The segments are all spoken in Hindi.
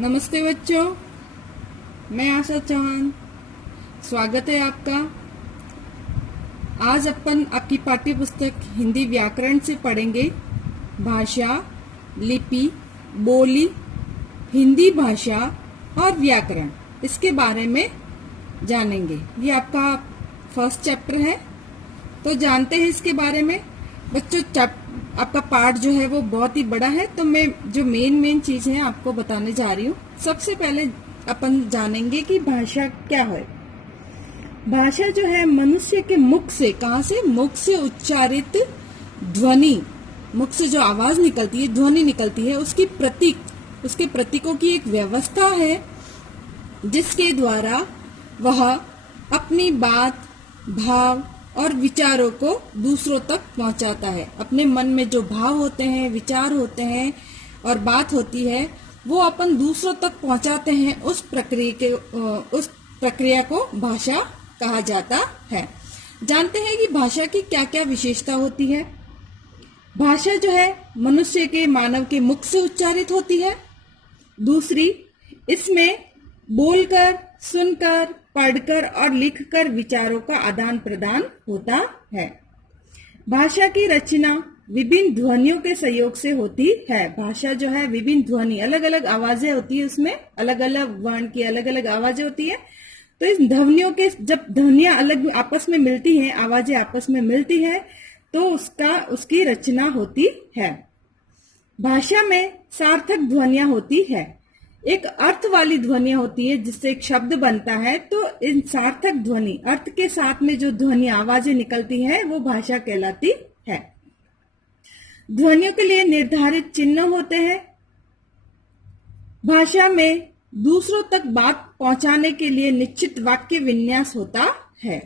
नमस्ते बच्चों, मैं आशा चौहान। स्वागत है आपका। आज अपन आपकी पाठ्य पुस्तक हिंदी व्याकरण से पढ़ेंगे भाषा, लिपि, बोली, हिंदी भाषा और व्याकरण, इसके बारे में जानेंगे। ये आपका फर्स्ट चैप्टर है, तो जानते हैं इसके बारे में। बच्चों, आपका पार्ट जो है वो बहुत ही बड़ा है, तो मैं जो मेन चीज है आपको बताने जा रही हूँ। सबसे पहले अपन जानेंगे कि भाषा क्या है। भाषा जो है मनुष्य के मुख से, कहाँ से? मुख से उच्चारित ध्वनि, मुख से जो आवाज निकलती है, ध्वनि निकलती है, उसके प्रतीकों की एक व्यवस्था है जिसके द्वारा वह अपनी बात, भाव और विचारों को दूसरों तक पहुंचाता है। अपने मन में जो भाव होते हैं, विचार होते हैं और बात होती है, वो अपन दूसरों तक पहुंचाते हैं। उस प्रक्रिया को भाषा कहा जाता है। जानते हैं कि भाषा की क्या क्या विशेषता होती है। भाषा जो है मनुष्य के, मानव के मुख से उच्चारित होती है। दूसरी, इसमें बोलकर, सुनकर, पढ़कर और लिखकर विचारों का आदान प्रदान होता है। भाषा की रचना विभिन्न ध्वनियों के सहयोग से होती है। भाषा जो है विभिन्न ध्वनि, अलग अलग आवाजें होती है, उसमें अलग अलग वर्ण की अलग अलग आवाजें होती है। तो इस ध्वनियों के, जब ध्वनियां अलग आपस में मिलती हैं, आवाजें आपस में मिलती है, तो उसकी रचना होती है। भाषा में सार्थक ध्वनियां होती है। एक अर्थ वाली ध्वनियां होती है जिससे एक शब्द बनता है। तो इन सार्थक ध्वनि, अर्थ के साथ में जो ध्वनि आवाजें निकलती है, वो भाषा कहलाती है। ध्वनियों के लिए निर्धारित चिन्ह होते हैं। भाषा में दूसरों तक बात पहुंचाने के लिए निश्चित वाक्य विन्यास होता है।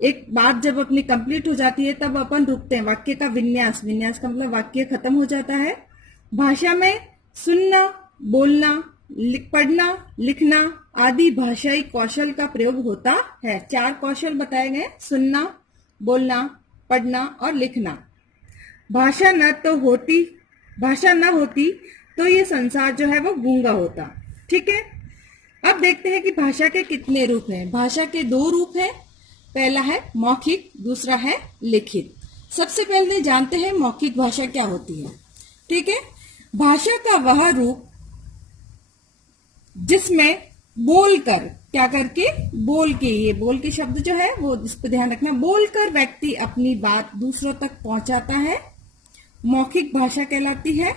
एक बात जब अपनी कंप्लीट हो जाती है तब अपन रुकते हैं। वाक्य का विन्यास का मतलब वाक्य खत्म हो जाता है। भाषा में सुनना, बोलना, पढ़ना, लिखना आदि भाषाई कौशल का प्रयोग होता है। 4 कौशल बताए गए: सुनना, बोलना, पढ़ना और लिखना। भाषा न होती तो ये संसार जो है वो गूंगा होता। ठीक है। अब देखते हैं कि भाषा के कितने रूप हैं। भाषा के 2 रूप हैं। पहला है मौखिक, दूसरा है लिखित। सबसे पहले जानते हैं मौखिक भाषा क्या होती है। ठीक है। भाषा का वह रूप जिसमें बोलकर, क्या करके? बोल के, ये बोल के शब्द जो है वो इस पर ध्यान रखना, बोलकर व्यक्ति अपनी बात दूसरों तक पहुंचाता है, मौखिक भाषा कहलाती है।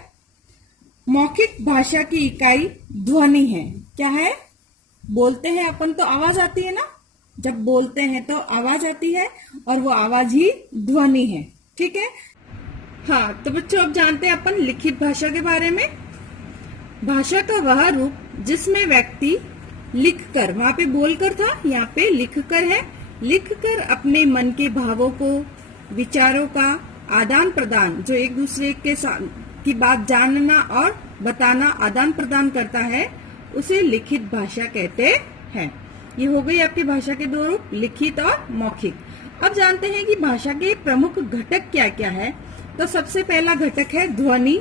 मौखिक भाषा की इकाई ध्वनि है। क्या है? बोलते हैं अपन तो आवाज आती है ना, जब बोलते हैं तो आवाज आती है और वो आवाज ही ध्वनि है। ठीक है। हाँ, तो बच्चों अब जानते हैं अपन लिखित भाषा के बारे में। भाषा का वह रूप जिसमें व्यक्ति लिखकर, वहां पे बोलकर था, यहाँ पे लिखकर है, लिखकर अपने मन के भावों को, विचारों का आदान प्रदान, जो एक दूसरे के साथ की बात जानना और बताना, आदान प्रदान करता है, उसे लिखित भाषा कहते हैं। ये हो गई आपकी भाषा के 2 रूप, लिखित और मौखिक। अब जानते हैं कि भाषा के प्रमुख घटक क्या क्या है। तो सबसे पहला घटक है ध्वनि,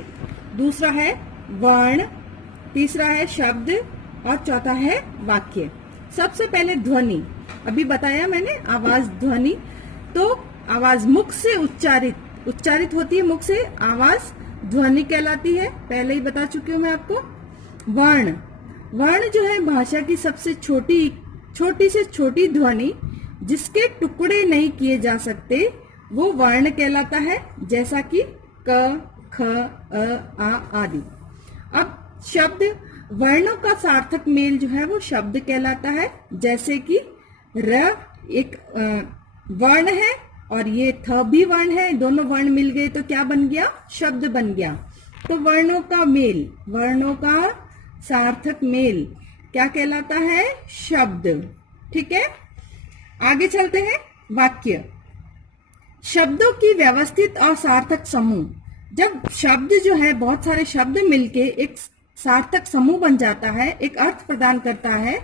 दूसरा है वर्ण, तीसरा है शब्द और चौथा है वाक्य। सबसे पहले ध्वनि, अभी बताया मैंने, आवाज ध्वनि। तो आवाज मुख से उच्चारित होती है, मुख से आवाज ध्वनि कहलाती है, पहले ही बता चुकी हूं मैं आपको। वर्ण जो है भाषा की सबसे छोटी से छोटी ध्वनि, जिसके टुकड़े नहीं किए जा सकते, वो वर्ण कहलाता है, जैसा कि क, ख, अ, आ आदि। अब शब्द, वर्णों का सार्थक मेल जो है वो शब्द कहलाता है, जैसे कि र एक वर्ण है और ये थ भी वर्ण है, दोनों वर्ण मिल गए तो क्या बन गया? शब्द बन गया। तो वर्णों का मेल, वर्णों का सार्थक मेल क्या कहलाता है? शब्द। ठीक है। आगे चलते हैं। वाक्य, शब्दों की व्यवस्थित और सार्थक समूह। जब शब्द जो है, बहुत सारे शब्द मिलके एक सार्थक समूह बन जाता है, एक अर्थ प्रदान करता है,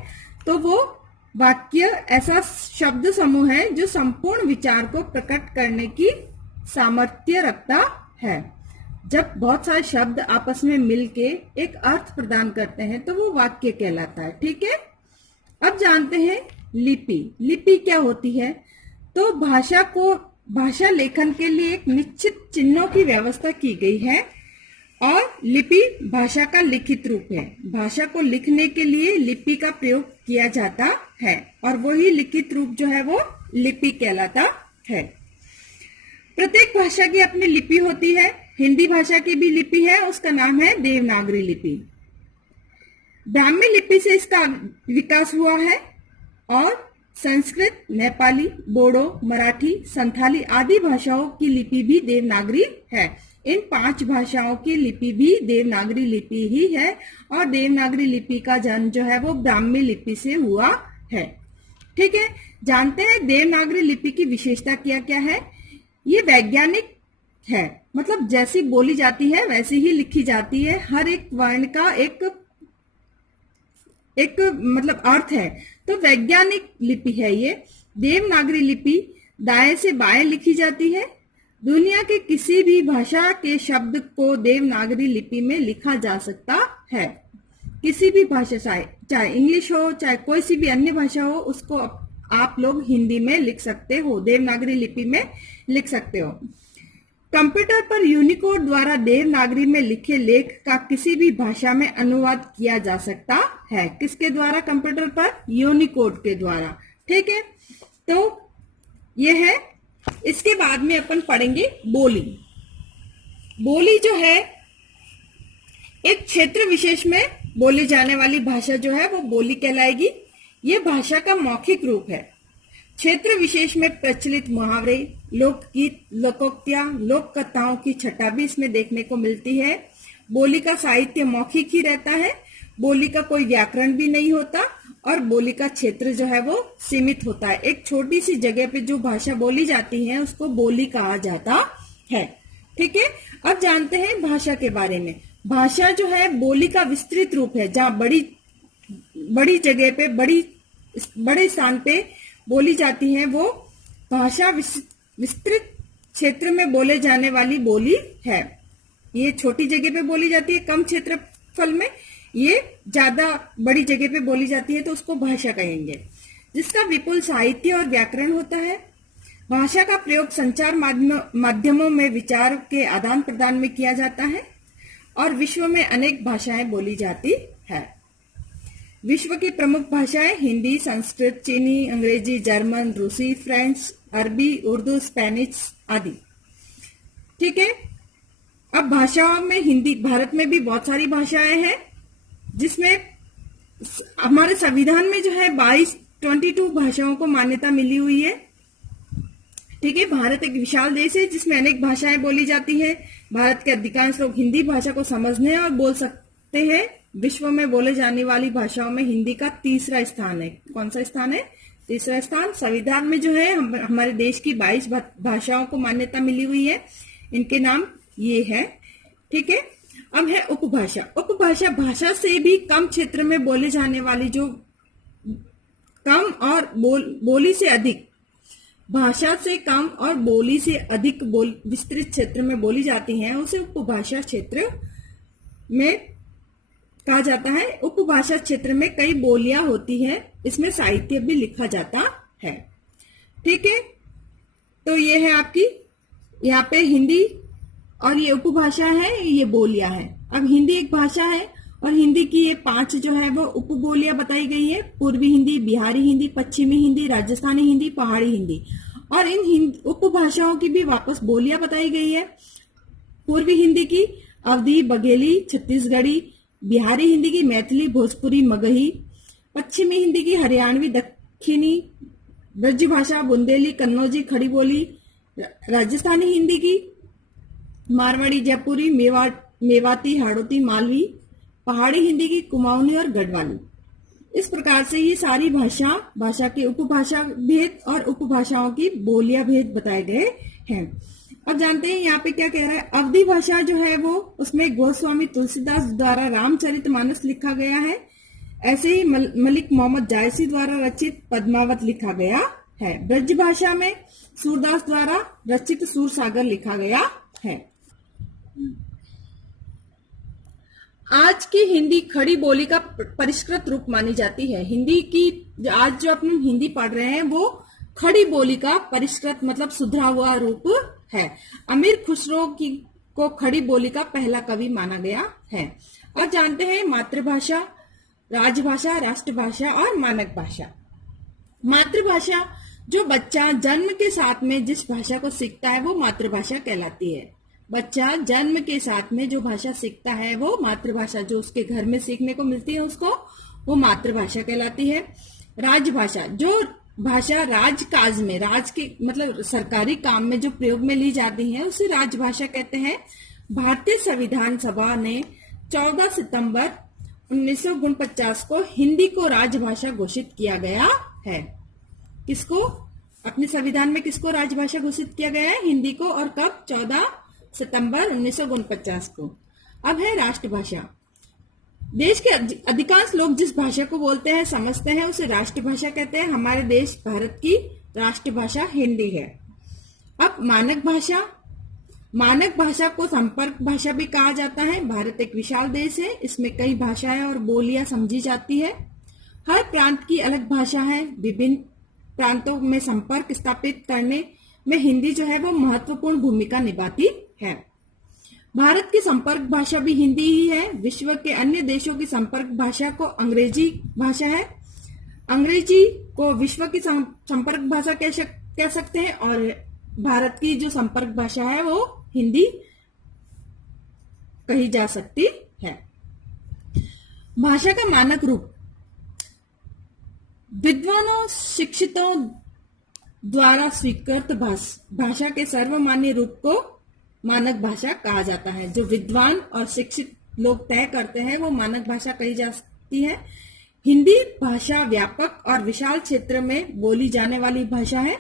तो वो वाक्य ऐसा शब्द समूह है जो संपूर्ण विचार को प्रकट करने की सामर्थ्य रखता है। जब बहुत सारे शब्द आपस में मिलके एक अर्थ प्रदान करते हैं तो वो वाक्य कहलाता है। ठीक है, अब जानते हैं लिपि। लिपि क्या होती है? तो भाषा लेखन के लिए एक निश्चित चिन्हों की व्यवस्था की गई है और लिपि भाषा का लिखित रूप है। भाषा को लिखने के लिए लिपि का प्रयोग किया जाता है और वही लिखित रूप जो है वो लिपि कहलाता है। प्रत्येक भाषा की अपनी लिपि होती है। हिंदी भाषा की भी लिपि है, उसका नाम है देवनागरी लिपि। ब्राह्मी लिपि से इसका विकास हुआ है और संस्कृत, नेपाली, बोडो, मराठी, संथाली आदि भाषाओं की लिपि भी देवनागरी है। इन 5 भाषाओं की लिपि भी देवनागरी लिपि ही है और देवनागरी लिपि का जन्म जो है वो ब्राह्मी लिपि से हुआ है। ठीक है, जानते हैं देवनागरी लिपि की विशेषता क्या क्या है। ये वैज्ञानिक है, मतलब जैसी बोली जाती है वैसी ही लिखी जाती है। हर एक वर्ण का एक मतलब अर्थ है, तो वैज्ञानिक लिपि है ये। देवनागरी लिपि दाएं से बाएं लिखी जाती है। दुनिया के किसी भी भाषा के शब्द को देवनागरी लिपि में लिखा जा सकता है। किसी भी भाषा, चाहे इंग्लिश हो चाहे कोई सी भी अन्य भाषा हो, उसको आप लोग हिंदी में लिख सकते हो, देवनागरी लिपि में लिख सकते हो। कंप्यूटर पर यूनिकोड द्वारा देवनागरी में लिखे लेख का किसी भी भाषा में अनुवाद किया जा सकता है। किसके द्वारा? कंप्यूटर पर यूनिकोड के द्वारा। ठीक है, तो ये है। इसके बाद में अपन पढ़ेंगे बोली। बोली जो है एक क्षेत्र विशेष में बोली जाने वाली भाषा जो है वो बोली कहलाएगी। ये भाषा का मौखिक रूप है। क्षेत्र विशेष में प्रचलित मुहावरे, लोकगीत, लोकोक्तियां, लोक कथाओं की छटा भी इसमें देखने को मिलती है। बोली का साहित्य मौखिक ही रहता है। बोली का कोई व्याकरण भी नहीं होता और बोली का क्षेत्र जो है वो सीमित होता है। एक छोटी सी जगह पे जो भाषा बोली जाती है उसको बोली कहा जाता है। ठीक है, अब जानते हैं भाषा के बारे में। भाषा जो है बोली का विस्तृत रूप है, जहाँ बड़ी जगह पे बड़े स्थान पे बोली जाती है, वो भाषा विस्तृत क्षेत्र में बोले जाने वाली बोली है। ये छोटी जगह पे बोली जाती है, कम क्षेत्रफल में। ये ज्यादा बड़ी जगह पे बोली जाती है तो उसको भाषा कहेंगे। जिसका विपुल साहित्य और व्याकरण होता है। भाषा का प्रयोग संचार माध्यमों में विचार के आदान प्रदान में किया जाता है और विश्व में अनेक भाषाएं बोली जाती है। विश्व की प्रमुख भाषाएं हिंदी, संस्कृत, चीनी, अंग्रेजी, जर्मन, रूसी, फ्रेंच, अरबी, उर्दू, स्पेनिश आदि। ठीक है, अब भाषाओं में हिंदी, भारत में भी बहुत सारी भाषाएं हैं, जिसमें हमारे संविधान में जो है 22 भाषाओं को मान्यता मिली हुई है। ठीक है, भारत एक विशाल देश है जिसमें अनेक भाषाएं बोली जाती है। भारत के अधिकांश लोग हिंदी भाषा को समझने और बोल सकते हैं। विश्व में बोले जाने वाली भाषाओं में हिंदी का 3रा स्थान है। कौन सा स्थान है? 3रा स्थान। संविधान में जो है हमारे देश की 22 भाषाओं को मान्यता मिली हुई है। इनके नाम ये है। ठीक है, अब है उपभाषा। उपभाषा भाषा से भी कम क्षेत्र में बोले जाने वाली, जो कम और बोली से अधिक, भाषा से कम और बोली से अधिक विस्तृत क्षेत्र में बोली जाती हैं, उसे उपभाषा क्षेत्र में कहा जाता है। उपभाषा क्षेत्र में कई बोलियां होती हैं, इसमें साहित्य भी लिखा जाता है। ठीक है, तो ये है आपकी यहाँ पे हिंदी और ये उपभाषा है, ये बोलियां है। अब हिंदी एक भाषा है और हिंदी की ये 5 जो है वो उपबोलियां बताई गई है। पूर्वी हिंदी, बिहारी हिंदी, पश्चिमी हिंदी, राजस्थानी हिंदी, पहाड़ी हिंदी। और इन उपभाषाओं की भी वापस बोलियां बताई गई है। पूर्वी हिंदी की अवधी, बघेली, छत्तीसगढ़ी, बिहारी हिंदी की मैथिली, भोजपुरी, मगही, पश्चिमी हिंदी की हरियाणवी, दक्षिणी ब्रजभाषा, बुंदेली, कन्नौजी, खड़ी बोली, राजस्थानी हिंदी की मारवाड़ी, जयपुरी, मेवाती, हाड़ौती, मालवी, पहाड़ी हिंदी की कुमाऊनी और गढ़वाली। इस प्रकार से ये सारी भाषा के उपभाषा भेद और उपभाषाओं की बोलियां भेद बताए गए हैं। अब जानते हैं यहाँ पे क्या कह रहा है। अवधी भाषा जो है वो, उसमें गोस्वामी तुलसीदास द्वारा रामचरितमानस लिखा गया है। ऐसे ही मलिक मोहम्मद जायसी द्वारा रचित पद्मावत लिखा गया है। ब्रज भाषा में सूरदास द्वारा रचित सूरसागर लिखा गया है। आज की हिंदी खड़ी बोली का परिष्कृत रूप मानी जाती है। हिंदी की आज जो अपन हिंदी पढ़ रहे हैं वो खड़ी बोली का परिष्कृत मतलब सुधरा हुआ रूप है। अमीर खुसरो की को खड़ी बोली का पहला कवि माना गया है। और जानते हैं मातृभाषा, राजभाषा, राष्ट्रभाषा और मानक भाषा। मातृभाषा जो बच्चा जन्म के साथ में जिस भाषा को सीखता है वो मातृभाषा कहलाती है। बच्चा जन्म के साथ में जो भाषा सीखता है वो मातृभाषा, जो उसके घर में सीखने को मिलती है उसको वो मातृभाषा कहलाती है। राजभाषा जो भाषा राजकाज में, राज के मतलब सरकारी काम में जो प्रयोग में ली जाती है उसे राजभाषा कहते हैं। भारतीय संविधान सभा ने 14 सितंबर 1949 को हिंदी को राजभाषा घोषित किया गया है। किसको? अपने संविधान में किसको राजभाषा घोषित किया गया है? हिंदी को। और कब? 14 सितंबर 1949 को। अब है राष्ट्रभाषा। देश के अधिकांश लोग जिस भाषा को बोलते हैं समझते हैं उसे राष्ट्रभाषा कहते हैं। हमारे देश भारत की राष्ट्रभाषा हिंदी है। अब मानक भाषा। मानक भाषा को संपर्क भाषा भी कहा जाता है। भारत एक विशाल देश है, इसमें कई भाषाएं और बोलियां समझी जाती है। हर प्रांत की अलग भाषा है। विभिन्न प्रांतों में संपर्क स्थापित करने में हिंदी जो है वो महत्वपूर्ण भूमिका निभाती है। भारत की संपर्क भाषा भी हिंदी ही है। विश्व के अन्य देशों की संपर्क भाषा को अंग्रेजी भाषा है। अंग्रेजी को विश्व की संपर्क भाषा कह सकते हैं और भारत की जो संपर्क भाषा है वो हिंदी कही जा सकती है। भाषा का मानक रूप। विद्वानों शिक्षितों द्वारा स्वीकृत भाषा के सर्वमान्य रूप को मानक भाषा कहा जाता है। जो विद्वान और शिक्षित लोग तय करते हैं वो मानक भाषा कही जाती है। हिंदी भाषा व्यापक और विशाल क्षेत्र में बोली जाने वाली भाषा है,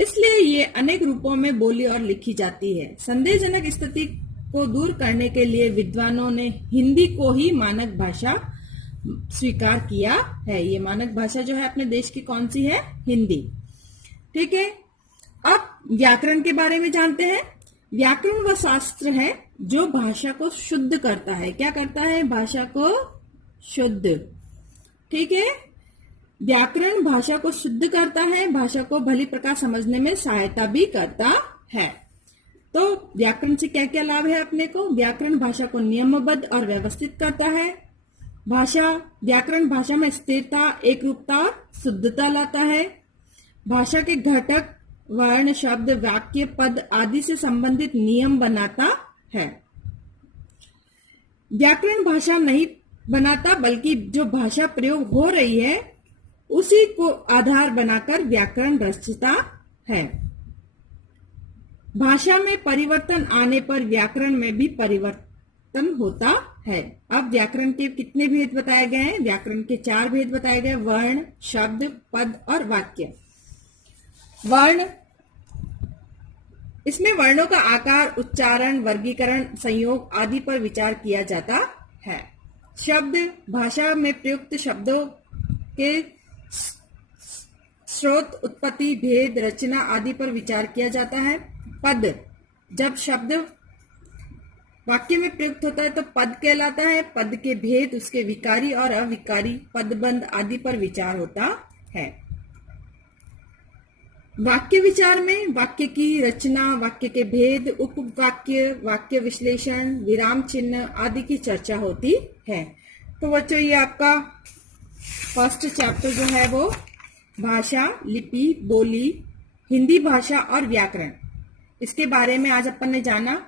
इसलिए ये अनेक रूपों में बोली और लिखी जाती है। संदेहजनक स्थिति को दूर करने के लिए विद्वानों ने हिंदी को ही मानक भाषा स्वीकार किया है। ये मानक भाषा जो है अपने देश की कौन सी है? हिंदी। ठीक है। अब व्याकरण के बारे में जानते हैं। व्याकरण वह शास्त्र है जो भाषा को शुद्ध करता है। क्या करता है? भाषा को शुद्ध। ठीक है। व्याकरण भाषा को शुद्ध करता है, भाषा को भली प्रकार समझने में सहायता भी करता है। तो व्याकरण से क्या क्या लाभ है अपने को? व्याकरण भाषा को नियमबद्ध और व्यवस्थित करता है। व्याकरण भाषा में स्थिरता, एकरूपता, शुद्धता लाता है। भाषा के घटक वर्ण, शब्द, वाक्य, पद आदि से संबंधित नियम बनाता है। व्याकरण भाषा नहीं बनाता बल्कि जो भाषा प्रयोग हो रही है उसी को आधार बनाकर व्याकरण रचता है। भाषा में परिवर्तन आने पर व्याकरण में भी परिवर्तन होता है। अब व्याकरण के कितने भेद बताए गए हैं? व्याकरण के 4 भेद बताए गए। वर्ण, शब्द, पद और वाक्य। वर्ण, इसमें वर्णों का आकार, उच्चारण, वर्गीकरण, संयोग आदि पर विचार किया जाता है। शब्द, भाषा में प्रयुक्त शब्दों के स्रोत, उत्पत्ति, भेद, रचना आदि पर विचार किया जाता है। पद, जब शब्द वाक्य में प्रयुक्त होता है तो पद कहलाता है। पद के भेद, उसके विकारी और अविकारी, पदबंध आदि पर विचार होता है। वाक्य विचार में वाक्य की रचना, वाक्य के भेद, उपवाक्य, वाक्य विश्लेषण, विराम चिन्ह आदि की चर्चा होती है। तो बच्चों ये आपका फर्स्ट चैप्टर जो है वो भाषा, लिपि, बोली, हिंदी भाषा और व्याकरण, इसके बारे में आज अपन ने जाना।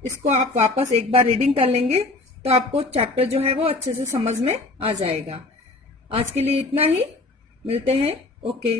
इसको आप वापस एक बार रीडिंग कर लेंगे तो आपको चैप्टर जो है वो अच्छे से समझ में आ जाएगा। आज के लिए इतना ही, मिलते हैं। ओके।